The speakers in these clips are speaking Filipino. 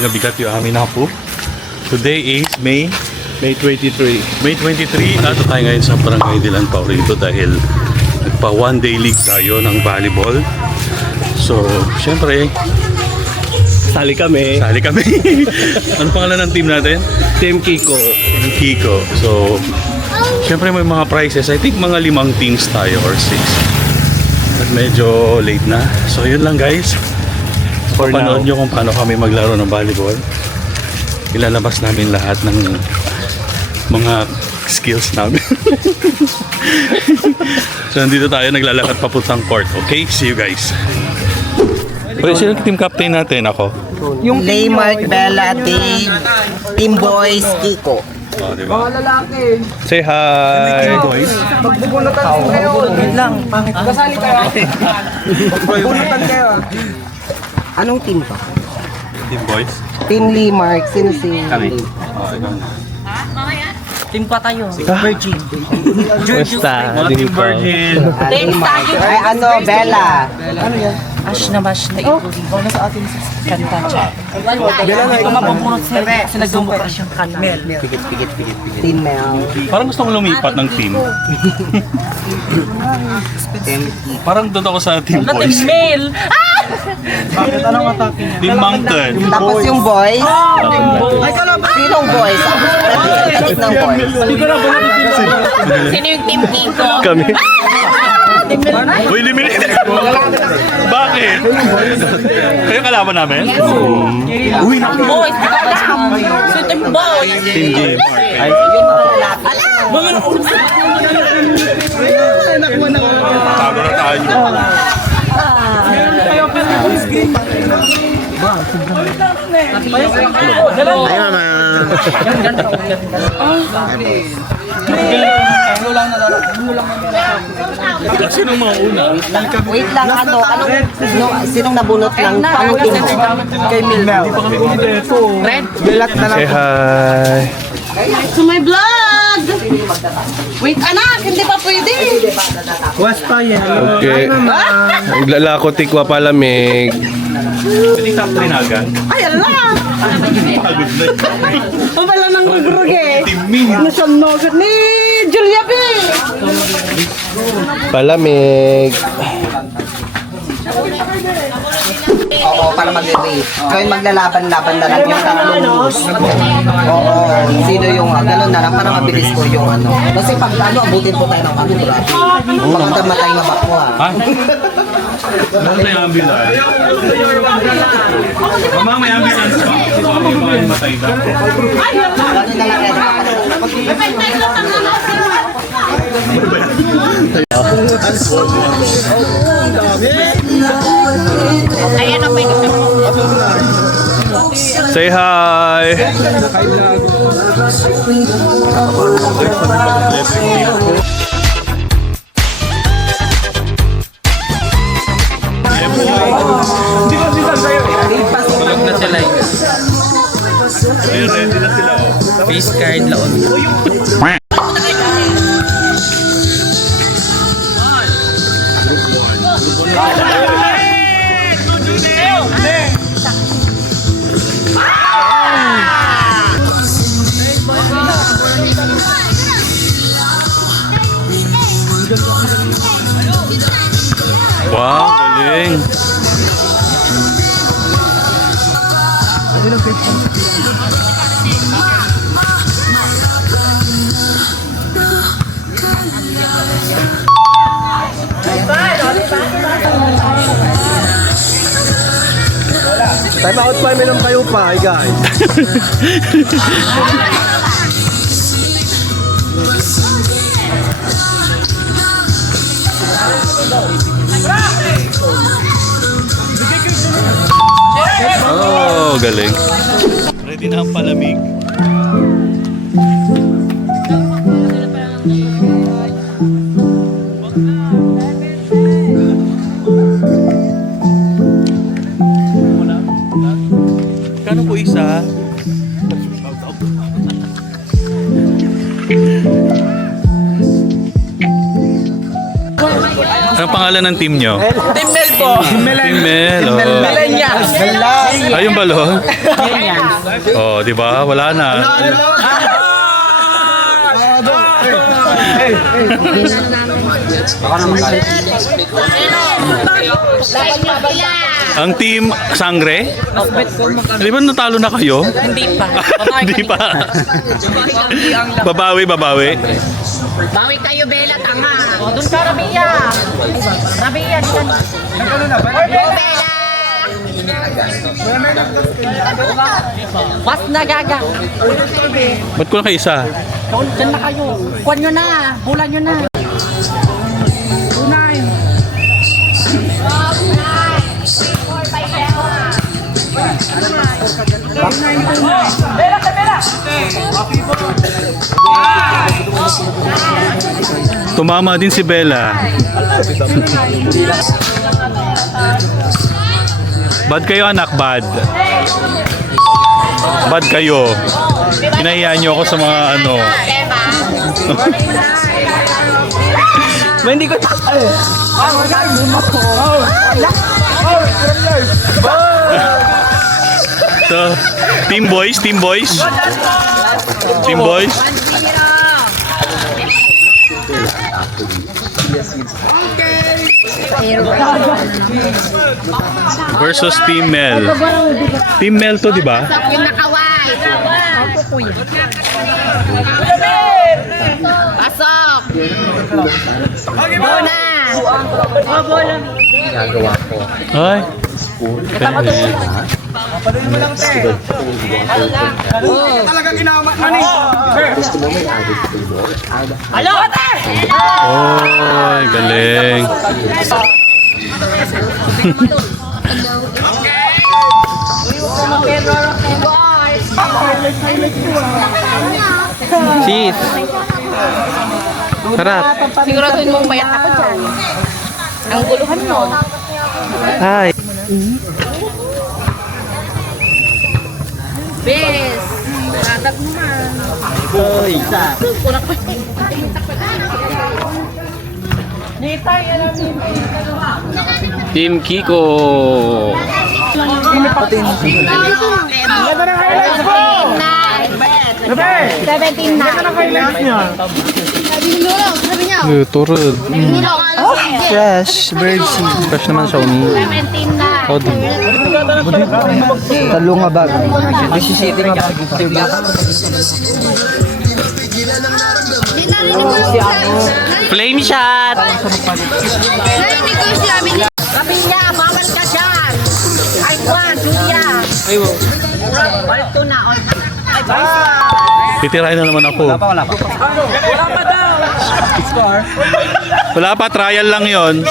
nga bigat yung amin na po. Today is May 23. May 23 at tayo ngayon sa Barangay Dilan Paurito dahil nagpa one day league tayo ng volleyball. So, syempre, Sali kami. Ano pangalan ng team natin? Team Kiko. Team Kiko. So, syempre may mga prizes. I think mga 5 teams tayo or 6. At medyo late na. So, yun lang guys. Panood nyo kung paano kami maglaro ng volleyball. Ilalabas namin lahat ng mga skills namin. So, nandito tayo naglalakad papuntang court. Okay? See you guys. Wait, sino team captain natin? Ako? Yung Laymark, Bella, Dave, Team Boys, Kiko. Oh, diba? Mga lalaki. Say hi. Boys. Magbubunatan kayo. Yun lang. Kasali kayo. Magbubunatan kayo. Anong team to? Team boys. Team Laymark. Sino si Kami. Lee? Oh, ikaw na. Team pa tayo. Virgin. Basta. Team Virgin. Laymark. Ay ano, Bella. Ano yan? Mash na ito. Ikaw na sa atin sa kanta siya. Hindi ko mapapurot sa'yo kasi nagdumukha siyang kanta. Pigit. Team Mel. Parang gusto kong lumipat ng team. Parang doon ako sa team Not boys. mail! Bakit anong atake niya? Team Mountain. Tapos yung boys. Sinong boys? Tapos ng boys. Sino yung team Kiko? Kami. Uy, eliminated! Bakit? Kayo kalaban namin? Uy, naku! Boys! So team boys! Team James. Ay, Tago na tayo. Sino mga una? Wait lang, sinong nabunot ng anong team mo? kay Mel. Hindi pa kami kumpleto. Red? Bilat na lang. Say hi. To my vlog! Wait anak, hindi pa pwede! Was pa yan. Okay. Naglalako tikwa palamig. Pwede top 3 na agad. Ay ala! Pagod na. Ang pala ng gruge! Team me. Nasaan nogat ni Julia P! Palamig. Oo, para mag-race. Ngayon maglalaban-laban na lang yung tatlong lose. Oo, sino yung gano'n na lang para mabilis ko yung ano. Kasi pag abutin po tayo ng kamura. Mga matay na bako ha. Ha? Bakit may ambulance? Mama, may ambulance pa. Baka may matay na. Gano'n na lang yan. Ayan ang pwede. Say hi! Tulog na sila eh. Ready na sila. Face card laon. Wow, galing! Time out pa, minum kayo pa, guys. Oh, galing. Ready na ang palamig. Kano po isa? Anong pangalan ng team nyo? Team Mel Team Mel. Oh. Ayun balon. Oh, di ba? Wala na. Ang team Sangre? Di ba natalo na kayo? Hindi pa. Hindi pa. Babawi. Bawi kayo, Bella, tanga. O, doon ka, Rabia. Rabia, dito. Was na gaga. Ba't ko na kayo isa? Diyan na kayo. Kuhan nyo na. Bulan nyo na. Unay. Tumama din si Bella. Bad kayo anak, bad. Bad kayo. Hinahiyaan niyo ako sa mga ano. Hindi ko... So, team boys. Versus Team Mel. Team Mel to, di ba? Yung nakaway. Pasok. Bona. Ay. Oy, galing. Cheese. Sarap. Siguraduhin mong bayat ako dyan. Ang guluhan mo. Ay. Bes. Radag mo man. Team Kiko. Turun. Fresh. Bird seed. Fresh naman siya. Talo nga bag. 17 nga bag. Flame shot. Narinig ko siya. Kapilya, bawal ka dyan. Ay, Juan, Julia. Balik to na. Ay, Titirahin na naman ako. Wala pa, trial lang yon.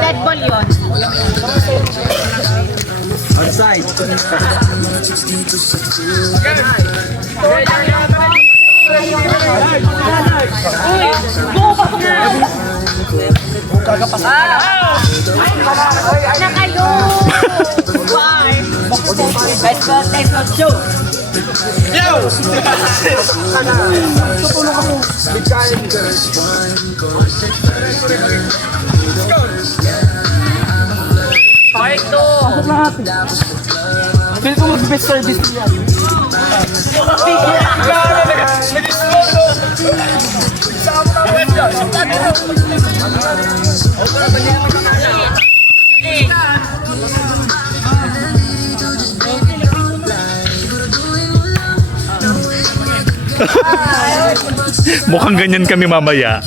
dead ball yun. Na kayo. Let's go. Feel ko mag-best service yan. Mukhang ganyan kami mamaya.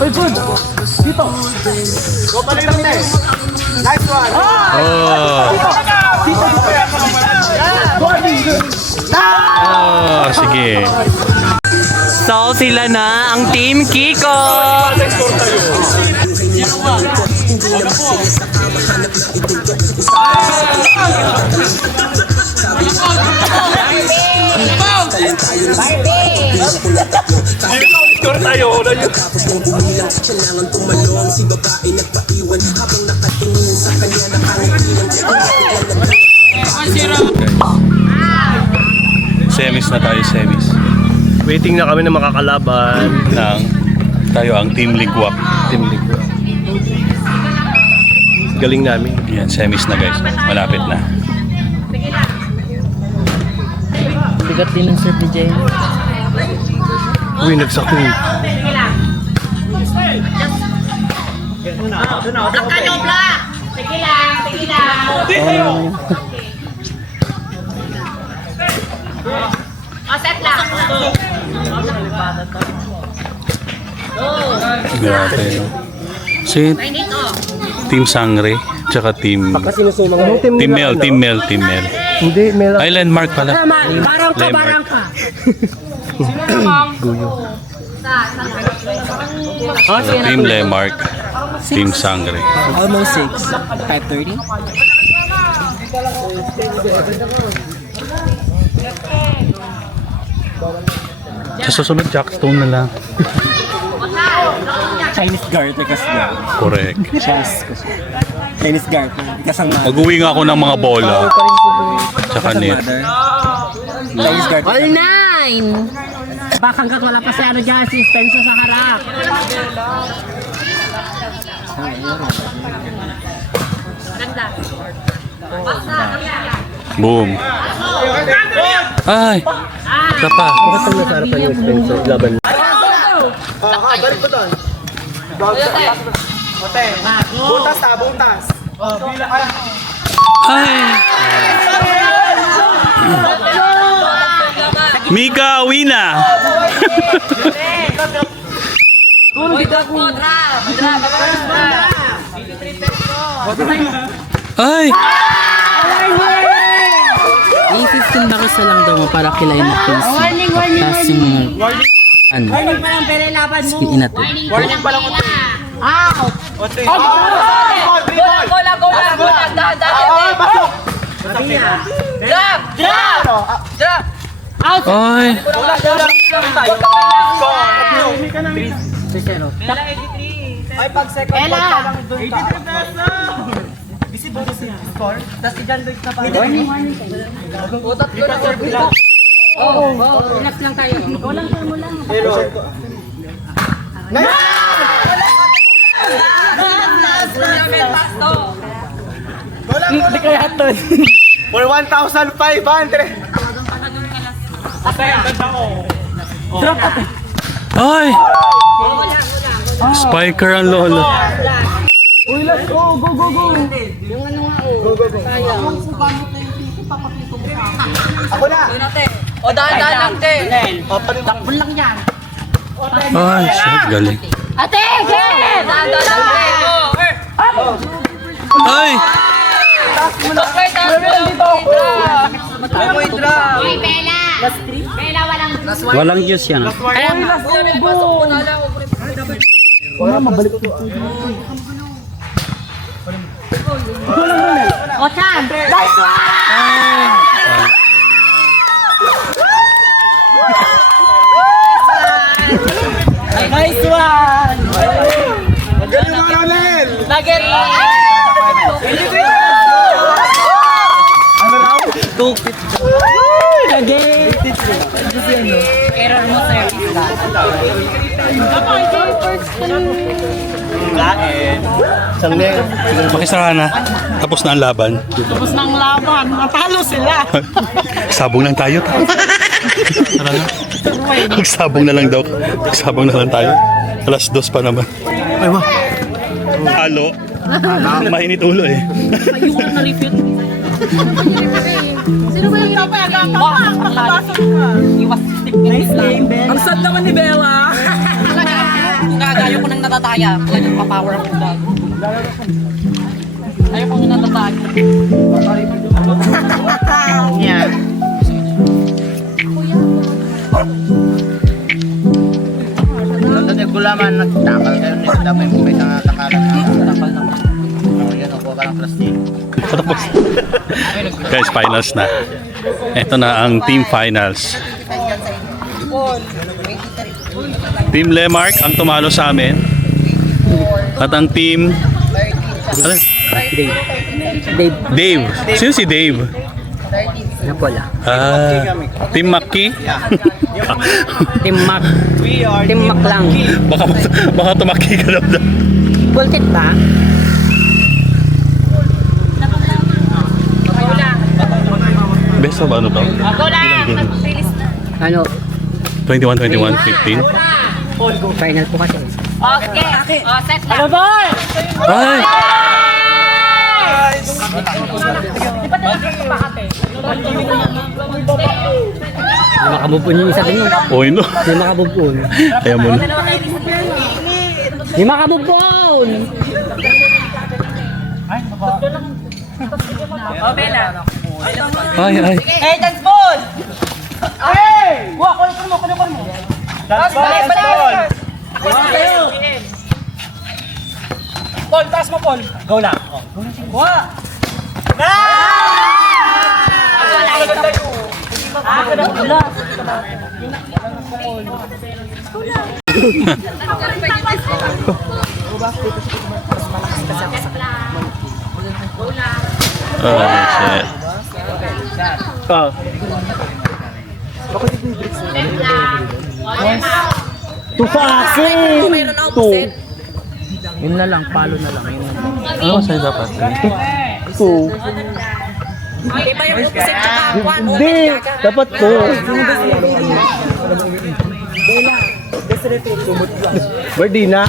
Uy, good. Dito. Go pa rin lang, nice one. Oh. Oh, sige. So sila na ang Team Kiko. Score tayo. Una yun. Semis na tayo, semis. Waiting na kami na makakalaban. Tayo ang Team Ligwak. Team Ligo. Galing namin. Yan, semis na guys. Malapit na. Bigat din ng set ni Jay. Uy, nagsakong. Black ka nyo, black! Sige lang, sige lang. O, set lang. Grabe. Si Team Sangre, tsaka Team... Anong team Team nila? Mel, Team Mel, Team Mel. Hindi, Mel. Ay, Landmark pala. Barang ka, barang ka. Team Landmark, Team Sangre. Almost 6. 5:30. Sa susunod, Jackstone na lang. Chinese garter kasi yan. Correct. Chinese garter. Kasang Mag-uwi nga ako ng mga bola. Tsaka net. Chinese garter. All nine. Baka hanggat wala pa si ano dyan, assistance sa harap. Ganda. Boom. Ay! Isa pa. Bakit ang nasa harapan yung Spencer? Laban. Ay! Mika, uwi na! Ay! May 15 bucks na lang daw mo para kilay na case. Tapos yung ano, Parang pere laban mo. skin natin. Warning pa lang ko. Ah! Gola, gola, gola. Drop! Drop! Drop! Out! Ay! Ella! Relax lang tayo. Walang mo lang. For 1,500! Ay! Spiker ang lolo. O, dahan-dahan lang, te. Takbon lang yan. Ay, shit, galing. Ate, ke! Dahan-dahan lang, te. Ay! Uy, Bella! Bella, walang... Walang juice yan. O, Chan! Nice one! Magaling mo, Ronel! Nugget! Error mo, sir. Pakisarahan na. Tapos na ang laban. Tapos ng laban. Natalo sila. Sabong lang tayo. Tara na. Magsabong na lang daw. Magsabong na lang tayo. Alas 2 pa naman. Ay, ma. Halo. Mainit ulo eh. Ayun, na-repeat. Sino ba yung napayagan ka pa? Nakapasok ka. Iwas nice game, Bella. Ang sad naman ni Bella. Ayaw ko nang natataya. Talagang pa-power ako bago. Ayaw ko nang natataya. Yeah. Tadi gulaman nagtakal kayo nito dapat mo may takalan na takal na. Oh, yan ako parang plastic. Tapos. Guys, finals na. Ito na ang team finals. Team Lemark ang tumalo sa amin. At ang team... Ano? Dave. Sino si Dave? Team Maki? Team Mac. Team Mac lang. baka tumaki ka daw. Pultit ba? Best of ano to? Ano? 21, 21, 15. Final po kasi. Okay. O, set lang. Ay! Hindi makabubun yung isa din yun. Oy no. Hindi makabubun. Ayaw mo na. Hindi makabubun! Ay, ay. Hey, dance ball! Hey! Buha, kunin mo. Dance ball! Paul, taas mo, Paul. Go lang. Buha! Oh, shit. Yun na lang, palo na lang. Yun na lang. Ano masaya dapat? Hindi, dapat to. Birthday na.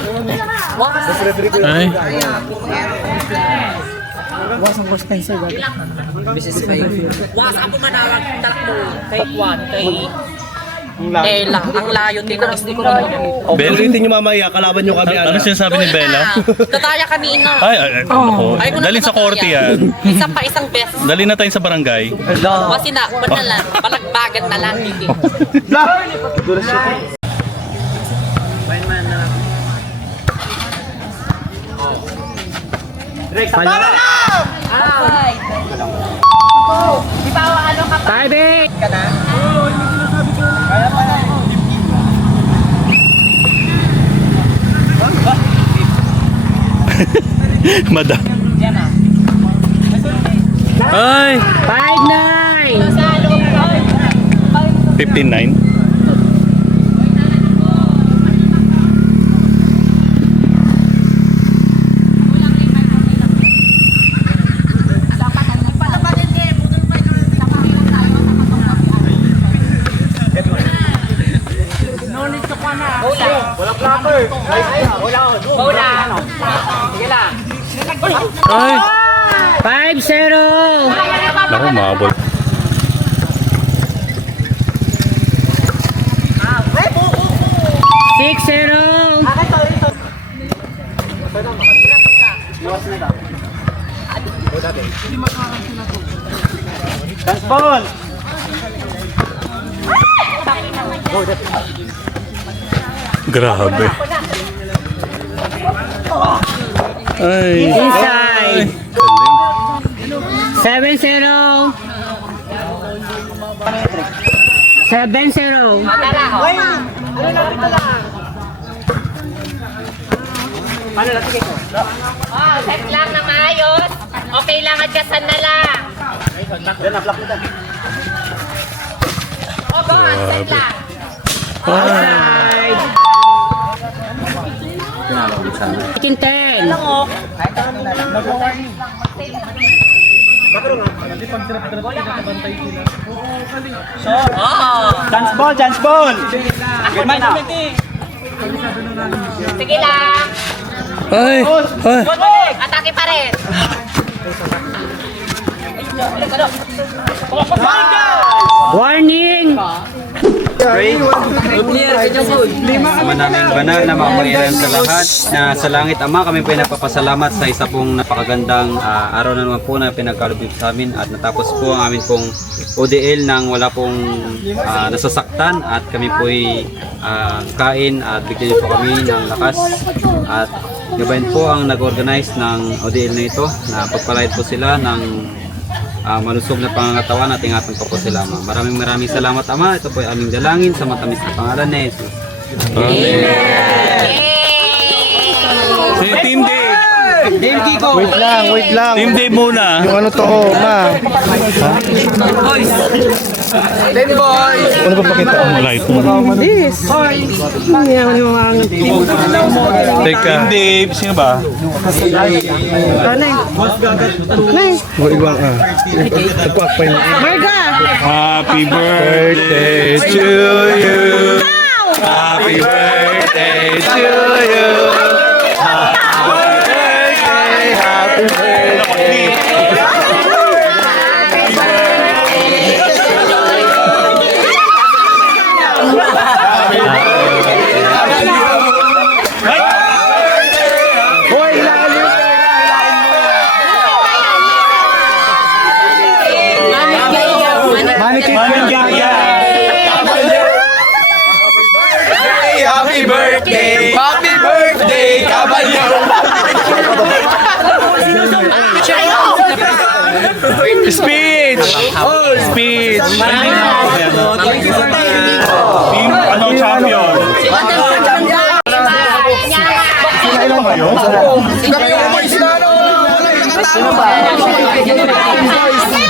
Ay. Wasang ko Spencer. Was ako manawag takbo. Take one, take. Ela, ang layo din ko naman. Bella, Ulitin nyo mamaya, kalaban nyo kami. ano sinasabi ni Bella? Tataya kanina. Ay, ako. Dalhin sa korte yan. Isa pa isang beses. Dali na tayo sa barangay. Kasi na, ba't na lang? Balagbagan na lang. Hindi. Timing! Madam. Ay! 5-9! 15-9. Ay! 5-0! Naku, mabol. Six zero. Dance ball! Grabe. Ay. Inside. Galing. 7-0. 7-0. Oh, set lang na maayos. Okay lang, adjustan na lang. Oh, go on, set lang. Outside. 10. Dance ball, dance ball! Sige lang. Ay. Ay. Atake pa rin. Warning. Manaming banal na mapangyaran sa lahat na sa langit Ama, kami po ay napapasalamat sa isa pong napakagandang araw na naman po na pinagkalubib sa amin at natapos po ang amin pong ODL nang wala pong nasasaktan at kami po ay kain at bigyan niyo po kami ng lakas at gabayan po ang nag-organize ng ODL na ito na pagpalaid po sila ng malusog na pangangatawan at ingatan po sila, Ama. Maraming salamat, Ama. Ito po ay aming dalangin sa matamis na pangalan ni Jesus. Say Team Dave. Wait lang. Team Dave muna. Yung ano to, ma. Ano ba pakita? Right. Teka. Team Dave. Sino ba? Ibang nagpakpay na. Happy birthday to you. Happy birthday to you. Happy birthday. Happy birthday! Happy birthday, Kabalyo! Speech! Speech! Team, ano, champion?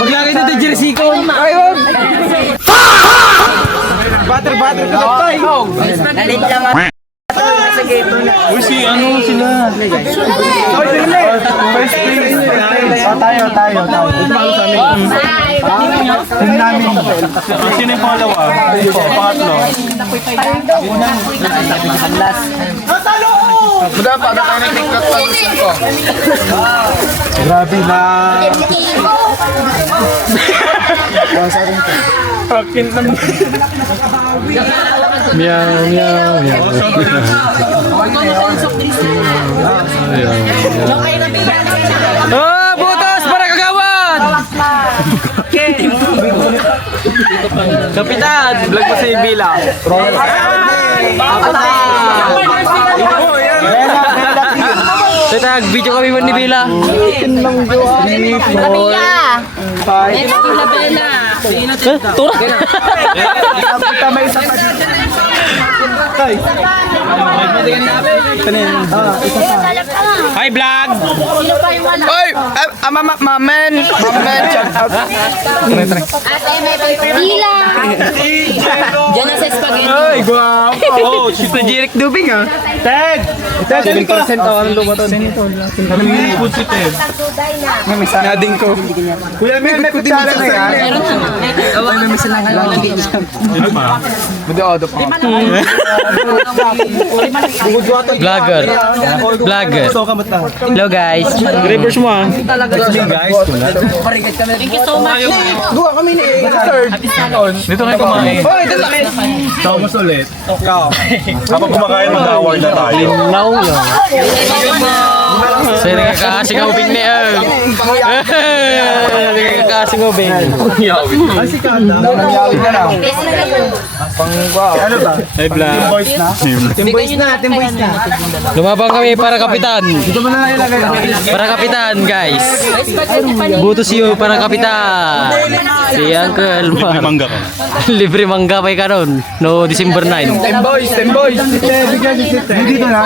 Paglagay dito, jersey ko. Butter to the pie. Uy, si ano sila? First place. Tayo. Sino yung pangalawa? Pangatlo? Grabe na. Akin lang. Meow. Oh, butas para kagawad! Kapitan, vlog mo sa Ibila. Kapitan, video kami mo ni Bila. Tura. Hi, vlog! Oy! Mamen! Dila. Diyan na sa spaghetti. Ay, guwapo! Oh, si Jeric Dubing ah. Ted! 7% ang lumaton. Food si Ted. Nading ko. Kuya, may kutsara na yan. Sino ba? Vlogger. Hello guys. Reverse mo ah. Thank you so much. Dito kayo kumain. Tapos ulit. Habang kumakain, mag-award na tayo. Saya nakakasing ubing ni Earl. Nakakasing ubing. Hey, Bla. Team boys na. Lumabang kami para kapitan. Para kapitan guys. Buto siyo para kapitan. Si Uncle Mar. Mangga ka. Libre mangga pa karon. No December 9. Team boys. Dito na.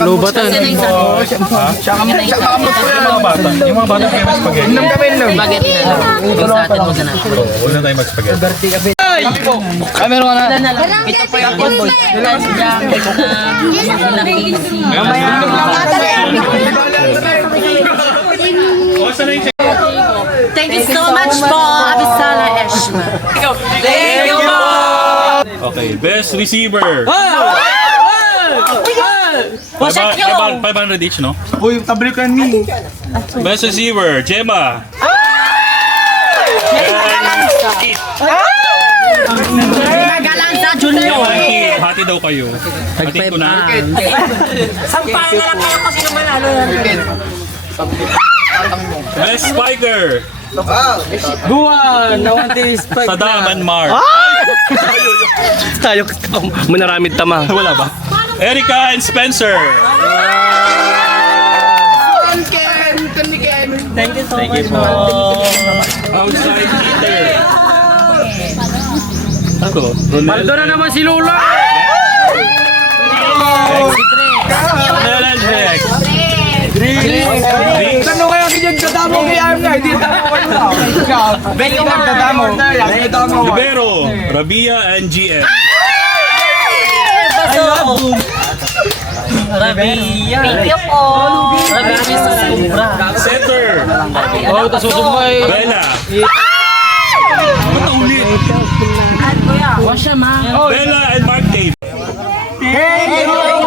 Lubatan. Yung mga bata. Yung mga bata kayo mag-spaghetti. Spaghetti na lang. Sa atin mo na. Huwag na tayo mag-spaghetti. Ay, meron ka na. Ito po yung boy. Thank you so much po, Abisala Eshma. Thank you po! Okay, best receiver. 500 each, no? Uy, tabrikan ni. Best receiver, Gemma. Magalanza Junior. Hati daw kayo. Hati ko na. Sampahan na lang kayo kasi naman ano yan. Best spiker, Guwan! Nawanti spike na. Sadam and Mark. Tayo manaramid tama. Wala ba? Erica and Spencer. Thank you so much. Outside hitter. Ako, Paldo na naman si Lula! Ronald Hex. Ano kaya kanyang dadamo kay Arna? Hindi tamo kayo na. Beto na dadamo. Libero, Rabia and GM. Rabia. Thank you po. Rabia sa sobra. Setter, Oh, ito susumbay. Bella. Ba't ulit? Wasya ma. Bella and Mark Dave. Thank you!